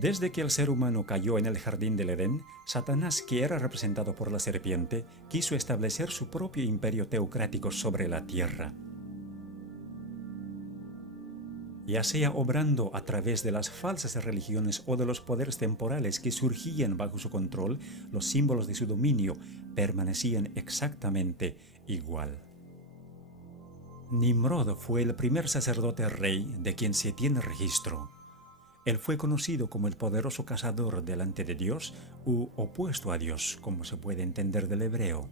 Desde que el ser humano cayó en el jardín del Edén, Satanás, que era representado por la serpiente, quiso establecer su propio imperio teocrático sobre la tierra. Ya sea obrando a través de las falsas religiones o de los poderes temporales que surgían bajo su control, los símbolos de su dominio permanecían exactamente igual. Nimrod fue el primer sacerdote rey de quien se tiene registro. Él fue conocido como el poderoso cazador delante de Dios u opuesto a Dios, como se puede entender del hebreo.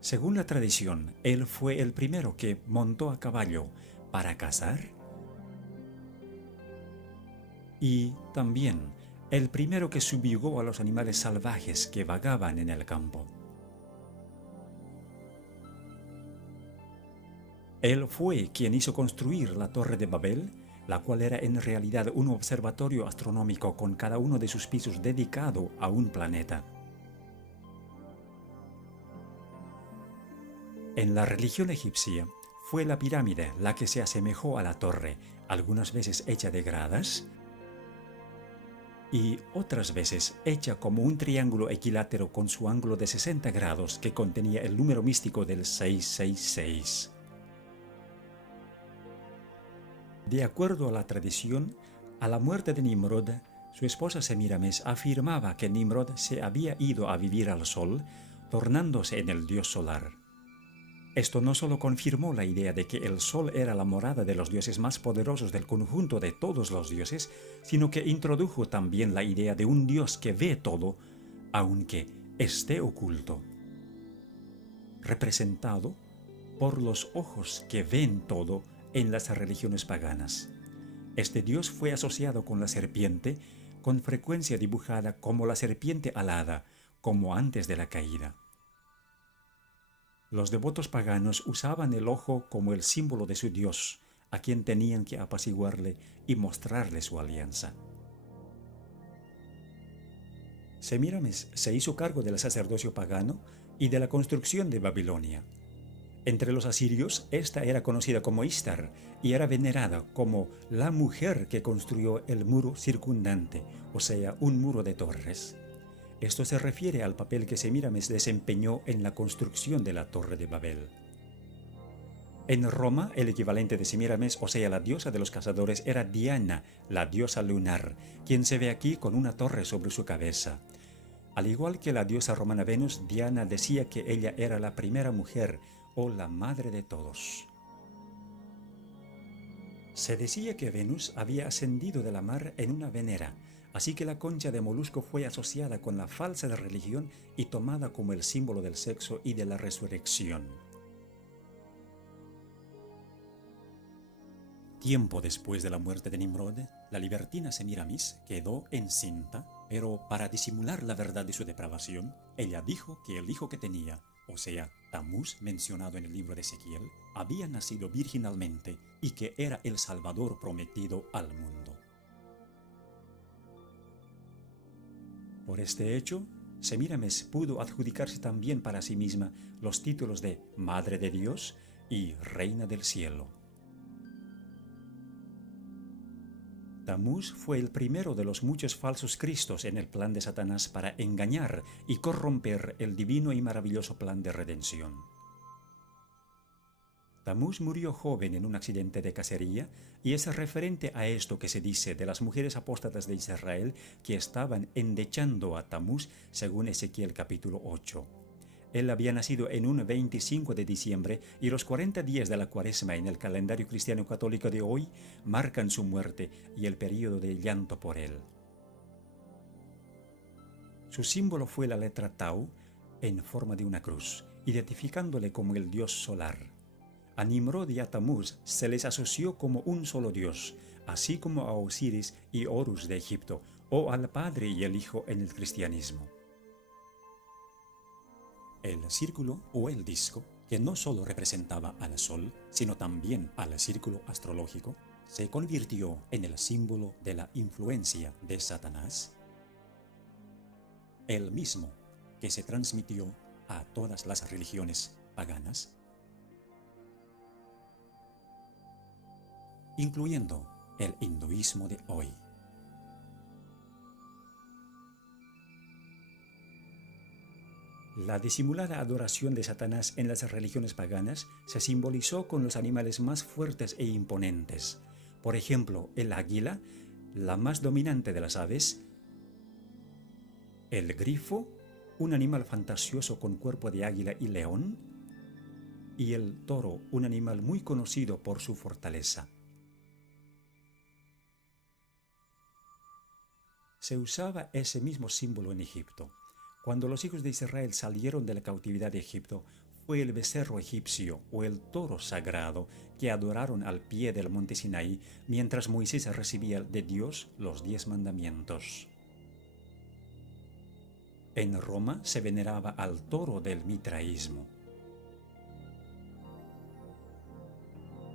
Según la tradición, él fue el primero que montó a caballo para cazar y también el primero que subjugó a los animales salvajes que vagaban en el campo. Él fue quien hizo construir la Torre de Babel, la cual era en realidad un observatorio astronómico con cada uno de sus pisos dedicado a un planeta. En la religión egipcia, fue la pirámide la que se asemejó a la torre, algunas veces hecha de gradas y otras veces hecha como un triángulo equilátero con su ángulo de 60 grados que contenía el número místico del 666. De acuerdo a la tradición, a la muerte de Nimrod, su esposa Semiramis afirmaba que Nimrod se había ido a vivir al sol, tornándose en el dios solar. Esto no solo confirmó la idea de que el sol era la morada de los dioses más poderosos del conjunto de todos los dioses, sino que introdujo también la idea de un dios que ve todo, aunque esté oculto, representado por los ojos que ven todo en las religiones paganas. Este dios fue asociado con la serpiente, con frecuencia dibujada como la serpiente alada, como antes de la caída. Los devotos paganos usaban el ojo como el símbolo de su dios, a quien tenían que apaciguarle y mostrarle su alianza. Semíramis se hizo cargo del sacerdocio pagano y de la construcción de Babilonia. Entre los asirios, esta era conocida como Istar y era venerada como la mujer que construyó el muro circundante, o sea, un muro de torres. Esto se refiere al papel que Semíramis desempeñó en la construcción de la Torre de Babel. En Roma, el equivalente de Semíramis, o sea, la diosa de los cazadores, era Diana, la diosa lunar, quien se ve aquí con una torre sobre su cabeza. Al igual que la diosa romana Venus, Diana decía que ella era la primera mujer o la madre de todos. Se decía que Venus había ascendido de la mar en una venera, así que la concha de molusco fue asociada con la falsa religión y tomada como el símbolo del sexo y de la resurrección. Tiempo después de la muerte de Nimrod, la libertina Semíramis quedó encinta, pero para disimular la verdad de su depravación, ella dijo que el hijo que tenía, o sea, Tamuz, mencionado en el libro de Ezequiel, había nacido virginalmente y que era el Salvador prometido al mundo. Por este hecho, Semíramis pudo adjudicarse también para sí misma los títulos de Madre de Dios y Reina del Cielo. Tamuz fue el primero de los muchos falsos cristos en el plan de Satanás para engañar y corromper el divino y maravilloso plan de redención. Tamuz murió joven en un accidente de cacería y es referente a esto que se dice de las mujeres apóstatas de Israel que estaban endechando a Tamuz según Ezequiel capítulo 8. Él había nacido en un 25 de diciembre y los 40 días de la Cuaresma en el calendario cristiano católico de hoy marcan su muerte y el período de llanto por él. Su símbolo fue la letra Tau en forma de una cruz, identificándole como el dios solar. A Nimrod y a Tamuz se les asoció como un solo dios, así como a Osiris y Horus de Egipto, o al Padre y el Hijo en el cristianismo. El círculo o el disco, que no solo representaba al Sol, sino también al círculo astrológico, se convirtió en el símbolo de la influencia de Satanás, el mismo que se transmitió a todas las religiones paganas, incluyendo el hinduismo de hoy. La disimulada adoración de Satanás en las religiones paganas se simbolizó con los animales más fuertes e imponentes. Por ejemplo, el águila, la más dominante de las aves, el grifo, un animal fantasioso con cuerpo de águila y león, y el toro, un animal muy conocido por su fortaleza. Se usaba ese mismo símbolo en Egipto. Cuando los hijos de Israel salieron de la cautividad de Egipto, fue el becerro egipcio o el toro sagrado que adoraron al pie del monte Sinaí mientras Moisés recibía de Dios los 10 mandamientos. En Roma se veneraba al toro del mitraísmo.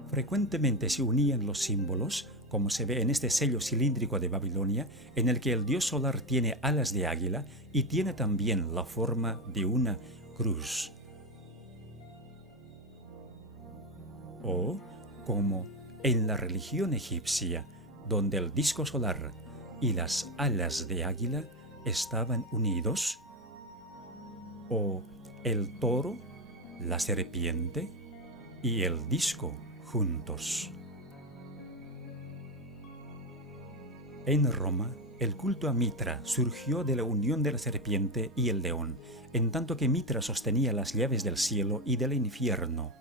Frecuentemente se unían los símbolos, como se ve en este sello cilíndrico de Babilonia, en el que el dios solar tiene alas de águila y tiene también la forma de una cruz. O, como en la religión egipcia, donde el disco solar y las alas de águila estaban unidos, o el toro, la serpiente y el disco juntos. En Roma, el culto a Mitra surgió de la unión de la serpiente y el león, en tanto que Mitra sostenía las llaves del cielo y del infierno.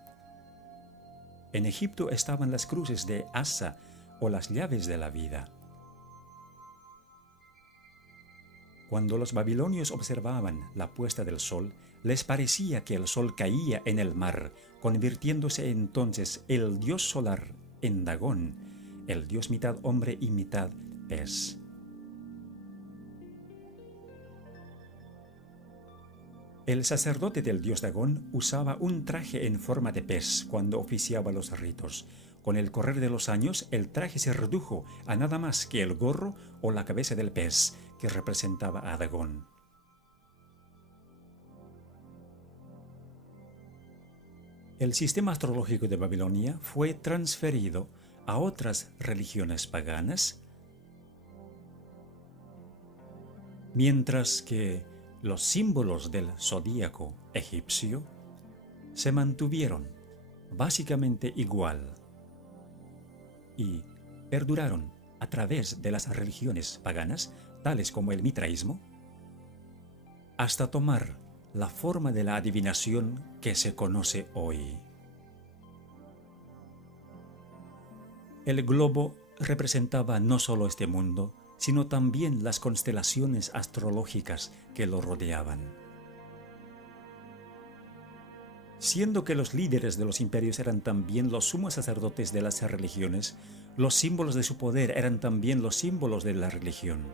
En Egipto estaban las cruces de Asa o las llaves de la vida. Cuando los babilonios observaban la puesta del sol, les parecía que el sol caía en el mar, convirtiéndose entonces el dios solar en Dagón, el dios mitad hombre y mitad pez. El sacerdote del dios Dagón usaba un traje en forma de pez cuando oficiaba los ritos. Con el correr de los años, el traje se redujo a nada más que el gorro o la cabeza del pez, que representaba a Dagón. El sistema astrológico de Babilonia fue transferido a otras religiones paganas, mientras que los símbolos del zodíaco egipcio se mantuvieron básicamente igual y perduraron a través de las religiones paganas, tales como el mitraísmo, hasta tomar la forma de la adivinación que se conoce hoy. El globo representaba no solo este mundo, sino también las constelaciones astrológicas que lo rodeaban. Siendo que los líderes de los imperios eran también los sumos sacerdotes de las religiones, los símbolos de su poder eran también los símbolos de la religión.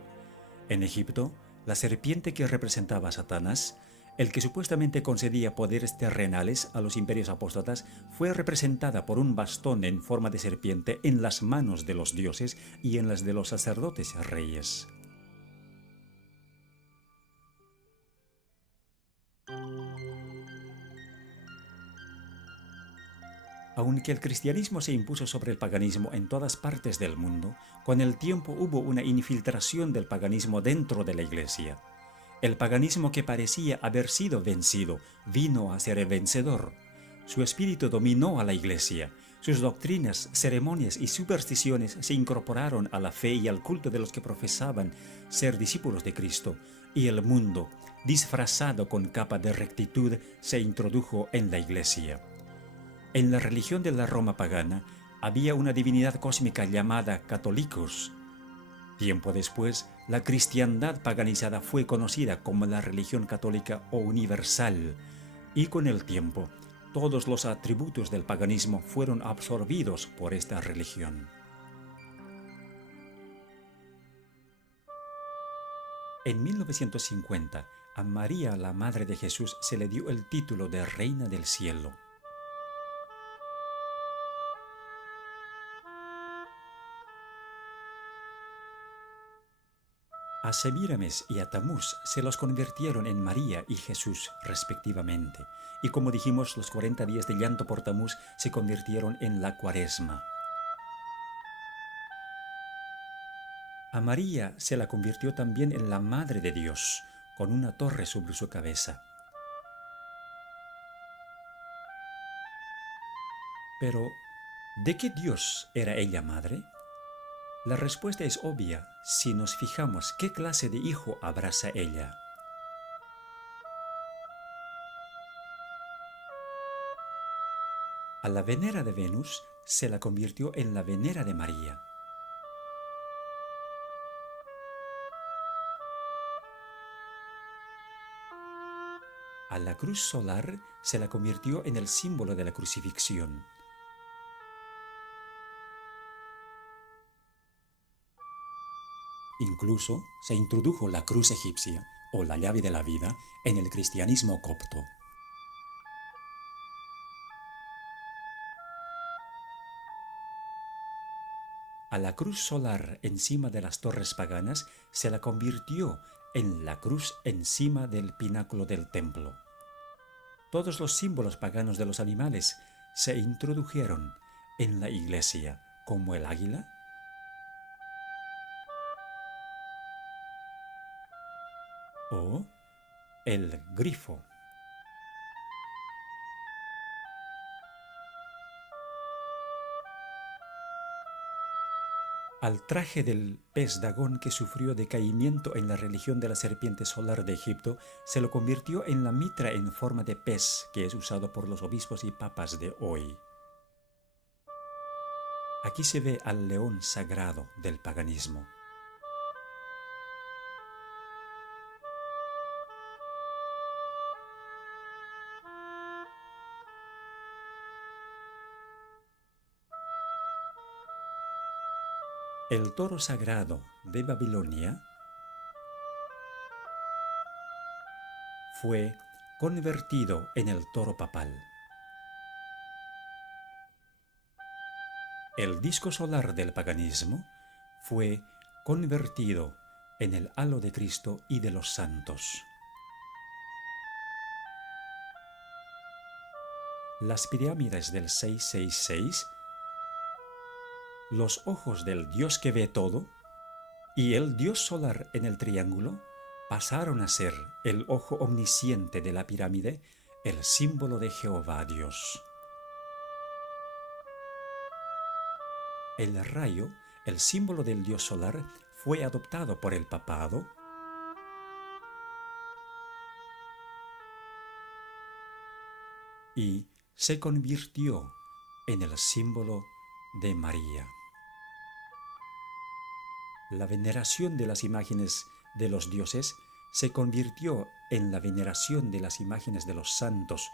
En Egipto, la serpiente que representaba a Satanás, el que supuestamente concedía poderes terrenales a los imperios apóstatas, fue representada por un bastón en forma de serpiente en las manos de los dioses y en las de los sacerdotes reyes. Aunque el cristianismo se impuso sobre el paganismo en todas partes del mundo, con el tiempo hubo una infiltración del paganismo dentro de la Iglesia. El paganismo que parecía haber sido vencido vino a ser el vencedor. Su espíritu dominó a la Iglesia. Sus doctrinas, ceremonias y supersticiones se incorporaron a la fe y al culto de los que profesaban ser discípulos de Cristo, y el mundo, disfrazado con capa de rectitud, se introdujo en la Iglesia. En la religión de la Roma pagana había una divinidad cósmica llamada Catholicos. Tiempo después, la cristiandad paganizada fue conocida como la religión católica o universal, y con el tiempo, todos los atributos del paganismo fueron absorbidos por esta religión. En 1950, a María, la Madre de Jesús, se le dio el título de Reina del Cielo. A Semíramis y a Tamuz se los convirtieron en María y Jesús respectivamente, y como dijimos, los 40 días de llanto por Tamuz se convirtieron en la Cuaresma. A María se la convirtió también en la Madre de Dios, con una torre sobre su cabeza. Pero, ¿de qué Dios era ella madre? La respuesta es obvia si nos fijamos qué clase de hijo abraza ella. A la venera de Venus se la convirtió en la venera de María. A la cruz solar se la convirtió en el símbolo de la crucifixión. Incluso se introdujo la cruz egipcia, o la llave de la vida, en el cristianismo copto. A la cruz solar encima de las torres paganas se la convirtió en la cruz encima del pináculo del templo. Todos los símbolos paganos de los animales se introdujeron en la iglesia, como el águila, o el grifo. Al traje del pez Dagón, que sufrió decaimiento en la religión de la serpiente solar de Egipto, se lo convirtió en la mitra en forma de pez que es usado por los obispos y papas de hoy. Aquí se ve al león sagrado del paganismo. El toro sagrado de Babilonia fue convertido en el toro papal. El disco solar del paganismo fue convertido en el halo de Cristo y de los santos. Las pirámides del 666, los ojos del Dios que ve todo, y el Dios solar en el triángulo pasaron a ser el ojo omnisciente de la pirámide, el símbolo de Jehová Dios. El rayo, el símbolo del Dios solar, fue adoptado por el papado y se convirtió en el símbolo de María. La veneración de las imágenes de los dioses se convirtió en la veneración de las imágenes de los santos.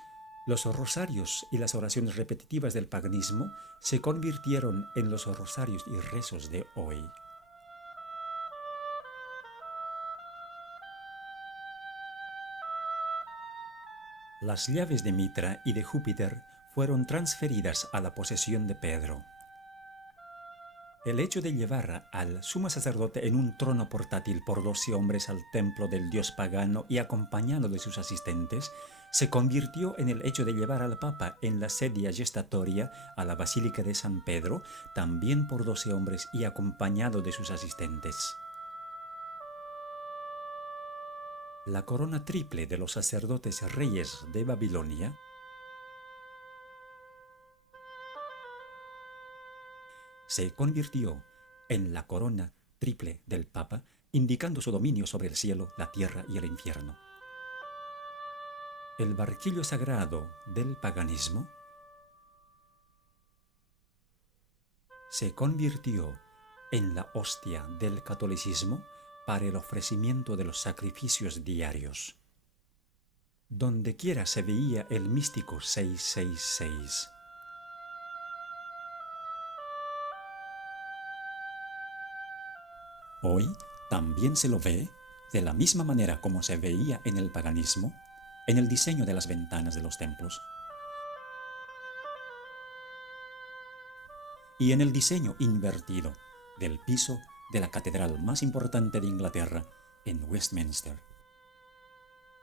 Los rosarios y las oraciones repetitivas del paganismo se convirtieron en los rosarios y rezos de hoy. Las llaves de Mitra y de Júpiter fueron transferidas a la posesión de Pedro. El hecho de llevar al sumo sacerdote en un trono portátil por 12 hombres al templo del dios pagano y acompañado de sus asistentes, se convirtió en el hecho de llevar al Papa en la sedia gestatoria a la Basílica de San Pedro, también por 12 hombres y acompañado de sus asistentes. La corona triple de los sacerdotes reyes de Babilonia se convirtió en la corona triple del Papa, indicando su dominio sobre el cielo, la tierra y el infierno. El barquillo sagrado del paganismo se convirtió en la hostia del catolicismo para el ofrecimiento de los sacrificios diarios. Dondequiera se veía el místico 666. Hoy también se lo ve de la misma manera como se veía en el paganismo, en el diseño de las ventanas de los templos y en el diseño invertido del piso de la catedral más importante de Inglaterra, en Westminster.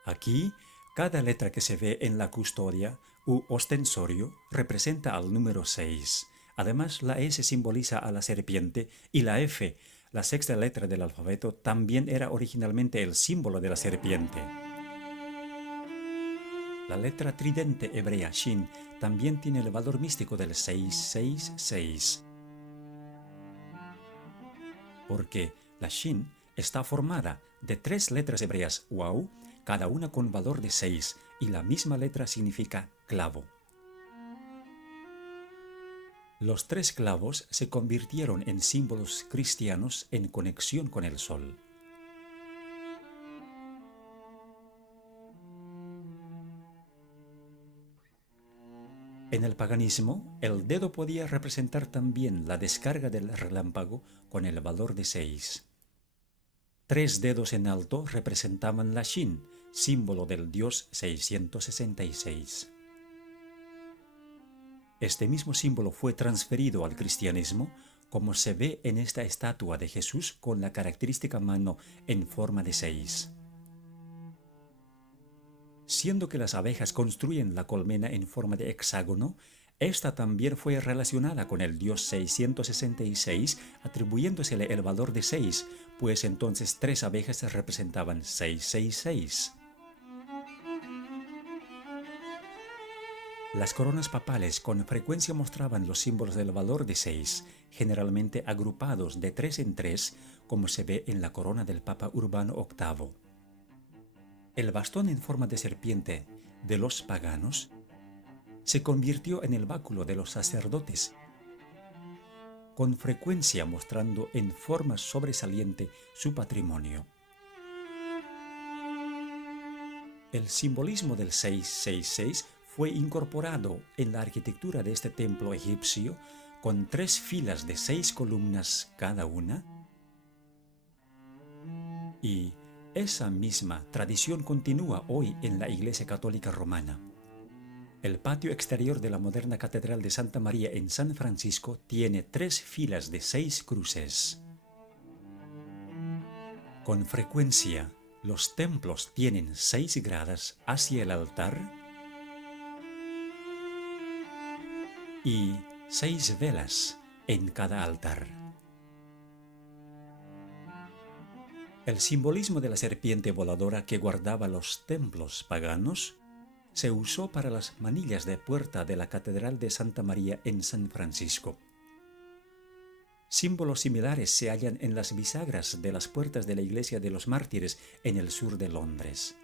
Aquí, cada letra que se ve en la custodia u ostensorio representa al número 6. Además, la S simboliza a la serpiente y la F, la sexta letra del alfabeto, también era originalmente el símbolo de la serpiente. La letra tridente hebrea Shin también tiene el valor místico del 666, porque la Shin está formada de 3 letras hebreas Wau, cada una con valor de 6, y la misma letra significa clavo. Los 3 clavos se convirtieron en símbolos cristianos en conexión con el sol. En el paganismo, el dedo podía representar también la descarga del relámpago con el valor de 6. 3 dedos en alto representaban la Shin, símbolo del dios 666. Este mismo símbolo fue transferido al cristianismo, como se ve en esta estatua de Jesús con la característica mano en forma de 6. Siendo que las abejas construyen la colmena en forma de hexágono, esta también fue relacionada con el dios 666, atribuyéndosele el valor de 6, pues entonces 3 abejas representaban 666. Las coronas papales con frecuencia mostraban los símbolos del valor de 6, generalmente agrupados de 3 en 3, como se ve en la corona del Papa Urbano VIII. El bastón en forma de serpiente de los paganos se convirtió en el báculo de los sacerdotes, con frecuencia mostrando en forma sobresaliente su patrimonio. El simbolismo del 666 fue incorporado en la arquitectura de este templo egipcio con 3 filas de 6 columnas cada una, y esa misma tradición continúa hoy en la Iglesia Católica Romana. El patio exterior de la moderna Catedral de Santa María en San Francisco tiene 3 filas de 6 cruces. Con frecuencia, los templos tienen 6 gradas hacia el altar y 6 velas en cada altar. El simbolismo de la serpiente voladora que guardaba los templos paganos se usó para las manillas de puerta de la Catedral de Santa María en San Francisco. Símbolos similares se hallan en las bisagras de las puertas de la Iglesia de los Mártires en el sur de Londres.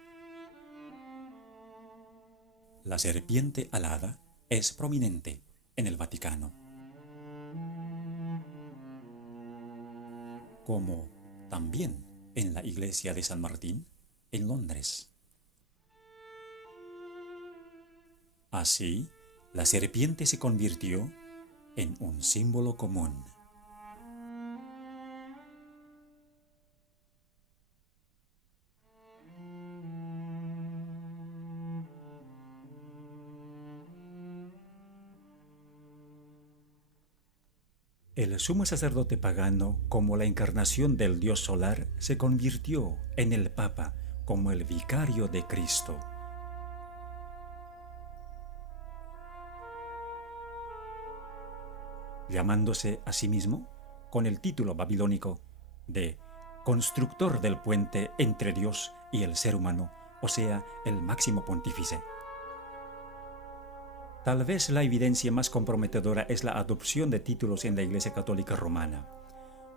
La serpiente alada es prominente en el Vaticano, como también en la Iglesia de San Martín en Londres. Así, la serpiente se convirtió en un símbolo común. El sumo sacerdote pagano, como la encarnación del dios solar, se convirtió en el Papa como el vicario de Cristo. Llamándose a sí mismo con el título babilónico de constructor del puente entre Dios y el ser humano, o sea, el máximo pontífice. Tal vez la evidencia más comprometedora es la adopción de títulos en la Iglesia Católica Romana.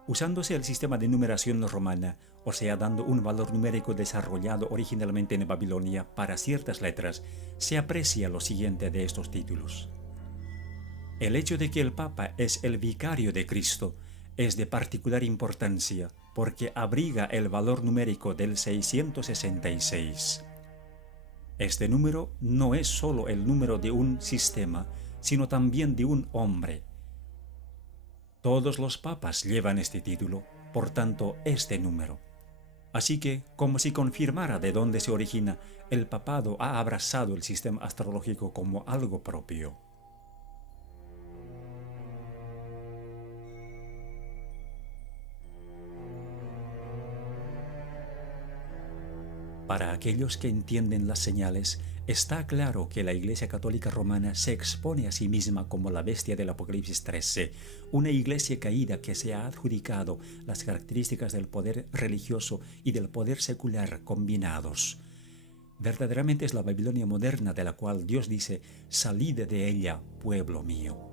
Usándose el sistema de numeración romana, o sea, dando un valor numérico desarrollado originalmente en Babilonia para ciertas letras, se aprecia lo siguiente de estos títulos. El hecho de que el Papa es el vicario de Cristo es de particular importancia porque abriga el valor numérico del 666. Este número no es solo el número de un sistema, sino también de un hombre. Todos los papas llevan este título, por tanto, este número. Así que, como si confirmara de dónde se origina, el papado ha abrazado el sistema astrológico como algo propio. Para aquellos que entienden las señales, está claro que la Iglesia Católica Romana se expone a sí misma como la bestia del Apocalipsis 13, una iglesia caída que se ha adjudicado las características del poder religioso y del poder secular combinados. verdaderamente es la Babilonia moderna de la cual Dios dice, salid de ella, pueblo mío.